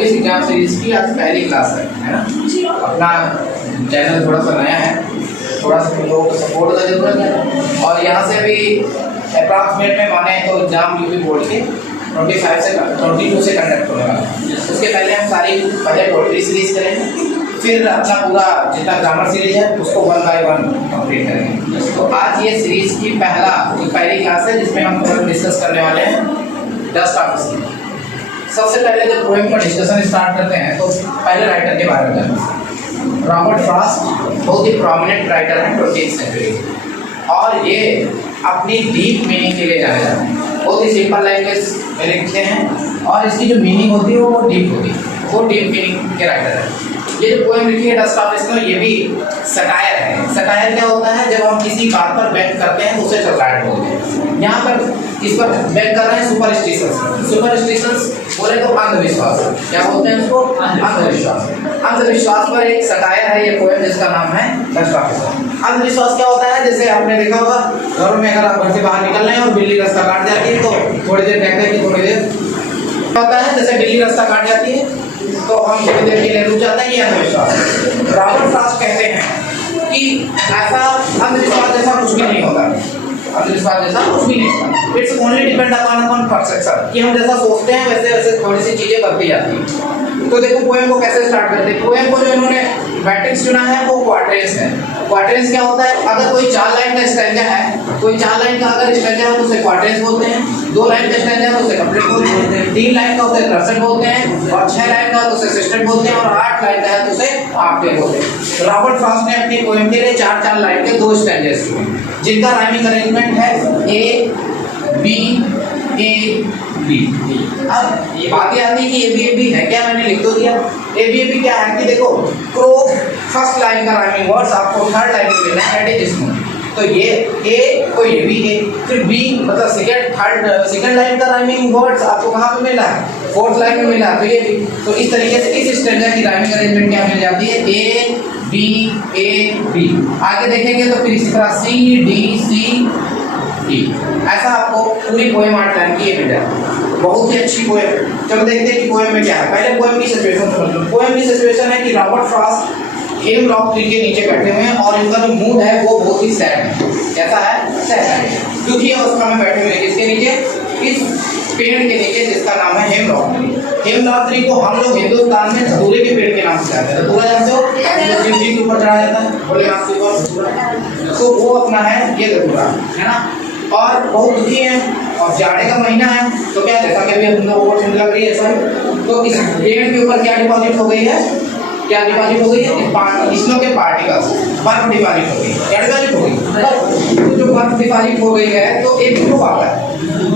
24 exam series की आज पहली क्लास है ना। अपना चैनल थोड़ा सा नया है, थोड़ा सा तुम लोगों को सपोर्ट का जरूरत है। और यहाँ से भी अप्रॉक्सीमेट में माने तो एग्जाम यूपी बोर्ड के 22 से कंडक्ट होने वाला है। उसके पहले हम पहले पोएट्री सीरीज करेंगे, फिर अपना पूरा जितना ग्रामर सीरीज है उसको 1 बाय 1 कंप्लीट करेंगे। तो आज ये सीरीज की पहली क्लास है जिसमें हम डिस्कस करने वाले हैं डस्ट ऑफ। सबसे पहले जब पोएम का डिस्कशन स्टार्ट करते हैं तो पहले राइटर के बारे में जानते हैं। रॉबर्ट फ्रॉस्ट बहुत ही प्रोमिनेंट राइटर हैं 20th सेंचुरी, और ये अपनी डीप मीनिंग के लिए जाने जाते हैं। बहुत ही सिंपल लैंग्वेज में लिखते हैं और इसकी जो मीनिंग होती है वो डीप होती है, वो डीप मीनिंग के राइटर है। ये जो पोएम लिखी है डस्ट ऑफ स्नो, ये भी सटायर है। सटायर क्या होता है? जब हम किसी बात पर बैक करते हैं तो उसे सटायर बोलते हैं। यहाँ पर इस पर बैक कर रहे हैं सुपरस्टिशंस। सुपरस्टिशंस बोले तो अंधविश्वास, क्या बोलते हैं उसको? अंधविश्वास। अंधविश्वास पर एक सटायर है ये पोएम जिसका नाम है डस्ट ऑफ स्नो। अंधविश्वास क्या होता है? जैसे आपने देखा होगा घर में अगर आप घर से बाहर निकल रहे हैं और बिल्ली रास्ता काट जाती है तो थोड़ी देर कहते हैं कि थोड़ी देर होता है, जैसे बिल्ली रास्ता काट जाती है तो हम थोड़ी देर के लिए रुक जाते हैं। ये अंधविश्वास। रॉबर्ट फ्रॉस्ट कहते हैं कि ऐसा अंधविश्वास जैसा कुछ भी नहीं होता, अंधविश्वास जैसा कुछ भी नहीं होता। It's only depend upon perception, कि हम जैसा सोचते हैं वैसे वैसे थोड़ी सी चीजें बनती जाती हैं। तो देखो पोएम को कैसे स्टार्ट करते हैं। पोएम को जो इन्होंने मैट्रिक्स चुना है वो क्वाड्रेंस है। क्वाड्रेंस क्या होता है? अगर कोई 4 लाइन का स्टैंजा है, कोई 4 लाइन का अगर स्टैंजा है तो उसे क्वाड्रेंस बोलते हैं। 2 लाइन का स्टैंजा है तो उसे कपलेट बोलते हैं। 3 लाइन का उसे ट्रसेट बोलते हैं, और 6 लाइन का तो उसे सिस्टेट बोलते हैं, और 8 लाइन का है तो उसे ऑक्टेट बोलते हैं। रॉबर्ट फ्रॉस्ट ने अपनी पोएम के लिए 4-4 लाइन के 2 स्टैंजेस चुने, जिनका राइमिंग अरेंजमेंट है ए बी ए बी। अब ये बात ये आती है कि ए बी है क्या, मैंने लिख तो दिया। ए बी क्या है कि देखो क्रो फर्स्ट लाइन का राइमिंग वर्ड्स आपको थर्ड लाइन में मिलना है, दैट इज स्नो। तो ये ए तो ये भी ए, फिर बी मतलब सेकंड लाइन का राइमिंग वर्ड्स आपको कहाँ पे मिला है? 4th लाइन में मिला है, तो ये भी। तो इस तरीके से इस स्टैंजा की राइमिंग अरेंजमेंट क्या मिल जाती है? A B A B. आगे देखेंगे तो फिर इसी तरह सी डी सी ई, ऐसा आपको पूरी पोएम 8 लाइन की ये मिल जाती है। बहुत ही अच्छी पोएम। चलो देखते हैं कि पोएम में क्या है। पहले पोएम की सिचुएशन समझ लो। पोएम की सिचुएशन है कि रॉबर्ट फ्रॉस्ट हेमलॉक ट्री के नीचे बैठे हुए हैं और इनका जो मूड है वो बहुत ही सैड है। कैसा है? सैड है। दुखी अवस्था में बैठे हुए हैं। किसके नीचे? इस पेड़ के नीचे जिसका नाम है हेमलॉक ट्री। हेमलॉक ट्री को हम लोग हिंदुस्तान में धतूरे के पेड़ के नाम से जानते हैं। धतूरा जानते हो? जो शिव जी के ऊपर चढ़ाया जाता है भोलेनाथ के ऊपर, तो वो अपना है ये धतूरा, है ना। और बहुत दुखी है और जाड़े का महीना है, तो क्या जैसा कि अभी हम लोगों को ठंड लग रही है सर, तो इस पेड़ के ऊपर क्या डिपॉजिट हो गई है? क्या डिपॉजिट हो गई है? स्नो के पार्टिकल्स, बर्फ डिपॉजिट हो गई। क्या डिपॉजिट हो गई? तो जो बर्फ डिपॉजिट हो गई है तो एक ग्रुप आता है,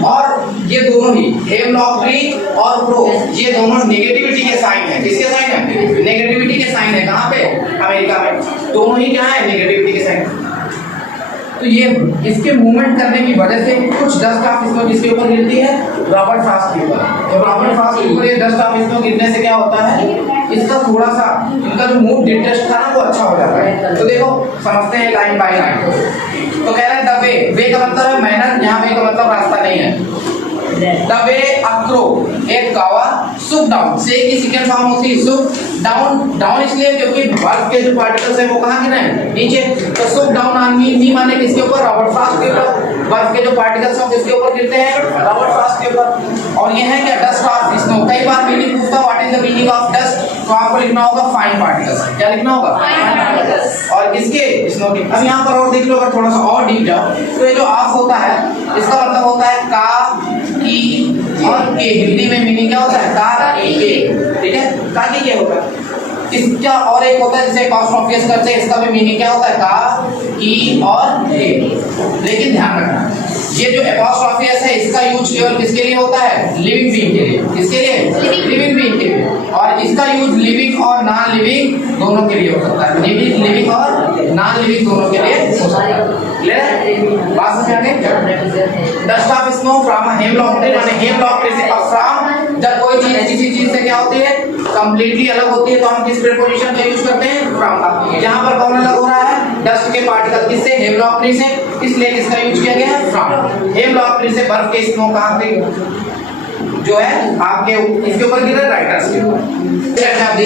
और ये दोनों ही हेमलॉक ट्री और प्रो ये दोनों नेगेटिविटी के साइन है। किसके साइन है? नेगेटिविटी के साइन है। कहाँ पे? अमेरिका में। दोनों ही क्या है? नेगेटिविटी के साइन। तो ये इसके मूवमेंट करने की वजह से कुछ डस्ट ऑफ स्नो किसके ऊपर गिरती है? रॉबर्ट फ्रॉस्ट के ऊपर। तो रॉबर्ट फ्रॉस्ट के ऊपर ये डस्ट ऑफ स्नो गिरने से क्या होता है? इसका थोड़ा सा इनका जो मूड डिटेस्ट था ना वो अच्छा हो जाता है। तो देखो समझते हैं लाइन बाय लाइन। तो कह रहे हैं द वे का मतलब है मेहनत, यहाँ वे का मतलब रास्ता नहीं है। द वे अक्रो एक गावा सुप डाउन से की सेकंड फॉर्म होती है सुप डाउन। डाउन इसलिए क्योंकि बर्फ के जो पार्टिकल्स है वो कहाँ गिरे हैं? नीचे। तो सुप डाउन ऑन मी माने किसके ऊपर? रॉबर्ट फ्रॉस्ट के ऊपर। बर्फ के जो पार्टिकल्स हैं किसके ऊपर गिरते हैं? रॉबर्ट फ्रॉस्ट के ऊपर। और ये है क्या? Dust of snow. कई बार मीनिंग पूछता है what is the meaning of dust, तो आपको लिखना होगा फाइन पार्टिकल्स। क्या लिखना होगा? Fine particles. और किसके? स्नो के। अब यहाँ पर और देख लो, अगर थोड़ा सा और डीप जाओ तो ये जो ऑफ होता है इसका मतलब होता है का की और के। हिंदी में मीनिंग क्या होता है? का की के। ठीक है, का की के होता है। इसका और एक होता है जिसे अपोस्ट्रोफियस करते हैं, इसका भी मीनिंग क्या होता है? का की और के। लेकिन ध्यान रखना ये जो अपोस्ट्रोफियस है इसका यूज केवल किसके लिए होता है? लिविंग बीइंग के लिए। किसके लिए? लिविंग बीइंग के लिए। और इसका यूज लिविंग और नॉन लिविंग दोनों के लिए हो सकता है। लिविंग और नॉन लिविंग दोनों के लिए हो सकता है। क्लियर? बात समझ आ गई? Dust of snow from hemlock tree माने हेमलॉक ट्री से फ्रॉम। जब कोई चीज किसी चीज से क्या होती है? कंप्लीटली अलग होती है तो हम किस प्रीपोजिशन का यूज करते हैं? फ्रॉम का। यहाँ पर कौन अलग हो रहा है? डस्ट के पार्टिकल। किससे? हेमलॉक ट्री से, इसलिए किसका यूज किया गया है? फ्रॉम। हेमलॉक ट्री से बर्फ के स्नो कहाँ पे जो है आपके इसके ऊपर गिरा? राइटर्स के ऊपर।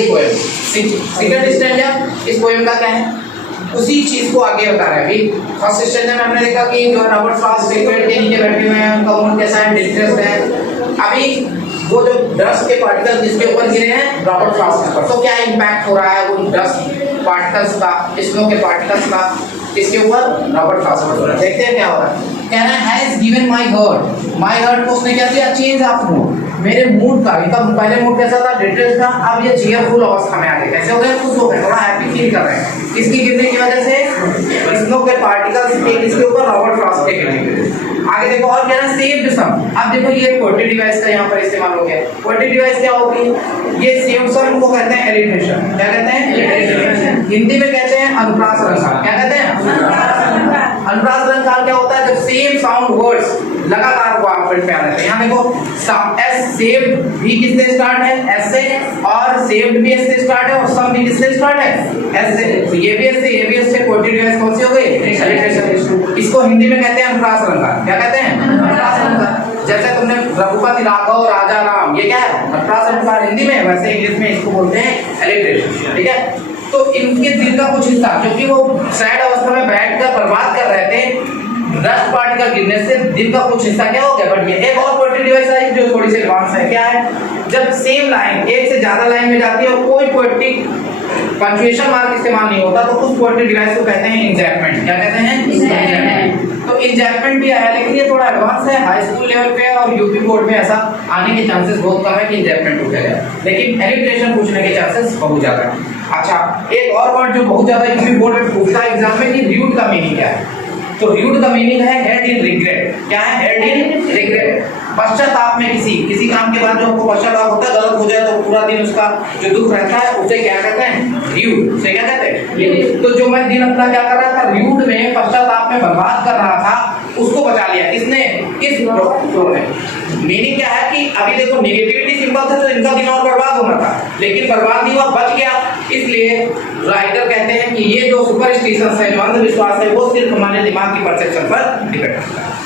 पोएम। सेकंड स्टैंजा इस पोएम का क्या है, उसी चीज को आगे बता रहा है। अभी फर्स्ट स्टैंजा में हमने देखा कि जो रॉबर्ट फ्रॉस्ट पेड़ के नीचे बैठे हुए हैं, उनका मूड कैसा है, डिस्ट्रेस्ड है। अभी वो जो डस्ट के पार्टिकल जिसके ऊपर गिरे हैं रॉबर्ट फ्रॉस्ट के ऊपर, तो क्या इम्पैक्ट हो रहा है उन डस्ट पार्टिकल्स का, स्नो के पार्टिकल्स का किसके ऊपर, रॉबर्ट फ्रॉस्ट के ऊपर। देखते हैं क्या हो रहा है। कहना हैज गिवन माय हार्ट को उसने क्या किया, चेंज ऑफ मूड, मेरे मूड का, इनका पहले मूड कैसा था, डिस्ट्रेस था, अब ये चीयरफुल अवस्था में आ गए। कैसे हो गए, खुश हो गए, थोड़ा हैप्पी फील कर रहे हैं। किसकी गिरने की वजह से, स्नो के पार्टिकल्स के किसके ऊपर, रॉबर्ट फ्रॉस्ट के गिरने की वजह से। आगे देखो और क्या है, सेव्ड सम। अब देखो ये पोएट्री डिवाइस का यहाँ पर इस्तेमाल हो गया। पोएट्री डिवाइस क्या होगी, ये सेव्ड सम को कहते हैं एलिट्रेशन। क्या कहते हैं, एलिट्रेशन। हिंदी में कहते हैं अनुप्रास अलंकार। क्या कहते हैं, अनुप्रास अलंकार क्या होता है, जब सेम साउंड वर्ड्स लगातार वहां पे आ रहे हैं। यहाँ देखो एस सेव्ड भी किससे स्टार्ट है, एस से, और सेव्ड भी एस से स्टार्ट है, और सम भी किससे स्टार्ट है, एस से। तो ये भी एस से, ये भी एस से, पोएट्री डिवाइस कौन सी हो गई, एलिट्रेशन। इसको हिंदी में कहते हैं अनुप्रास अलंकार। क्या कहते हैं, अनुप्रास अलंकार। जैसे तुमने रघुपति राघव राजा राम, ये क्या है, अनुप्रास अलंकार हिंदी में, वैसे इंग्लिश में इसको बोलते हैं एलिट्रेशन। ठीक है, तो इनके दिल का कुछ हिस्सा, क्योंकि वो सैड अवस्था में बैठकर बर्बाद कर रहे थे, डस्ट पार्टिकल गिरने से दिल का कुछ हिस्सा क्या हो गया, बढ़ गया। एक और पोएट्री डिवाइस आई जो थोड़ी सी एडवांस है। क्या है, जब सेम लाइन एक से ज्यादा लाइन में जाती है और कोई पोएट्री पंक्चुएशन मार्क इस्तेमाल नहीं होता, तो उस पोएट्री डिवाइस को कहते हैं इंजैक्टमेंट। क्या कहते हैं, इंजैक्टमेंट। तो इंजैक्टमेंट भी आया, लेकिन ये थोड़ा एडवांस है, हाई स्कूल लेवल पे और यूपी बोर्ड में ऐसा आने के चांसेस बहुत कम है कि इंजैक्टमेंट पूछा जाए, लेकिन एलिट्रेशन पूछने के चांसेस बहुत ज्यादा है। अच्छा, एक और वर्ड जो बहुत ज्यादा यूपी बोर्ड में पूछता है एग्जाम में, कि र्यूड का मीनिंग क्या है। तो र्यूड का मीनिंग है हेड इन रिग्रेट। क्या है, हेड इन रिग्रेट। पश्चाताप में किसी काम के बाद जो आपको पश्चाताप होता है, गलत हो जाए तो पूरा दिन उसका जो दुख रहता है, उसे क्या कहते हैं, र्यूड। उसे क्या कहते हैं, तो जो मैं दिन अपना क्या कर रहा था, र्यूड में, पश्चाताप में बर्बाद कर रहा था, उसको बचा लिया किसने, इस फ्लो ने। मीनिंग क्या है कि अभी देखो नेगेटिविटी सिंबल था तो इनका दिन और बर्बाद होना था, लेकिन बर्बाद नहीं हुआ, बच गया। इसलिए राइटर कहते हैं कि ये जो सुपरस्टिशंस है, जो अंधविश्वास है, वो सिर्फ हमारे दिमाग की परसेप्शन पर डिपेंड करता है।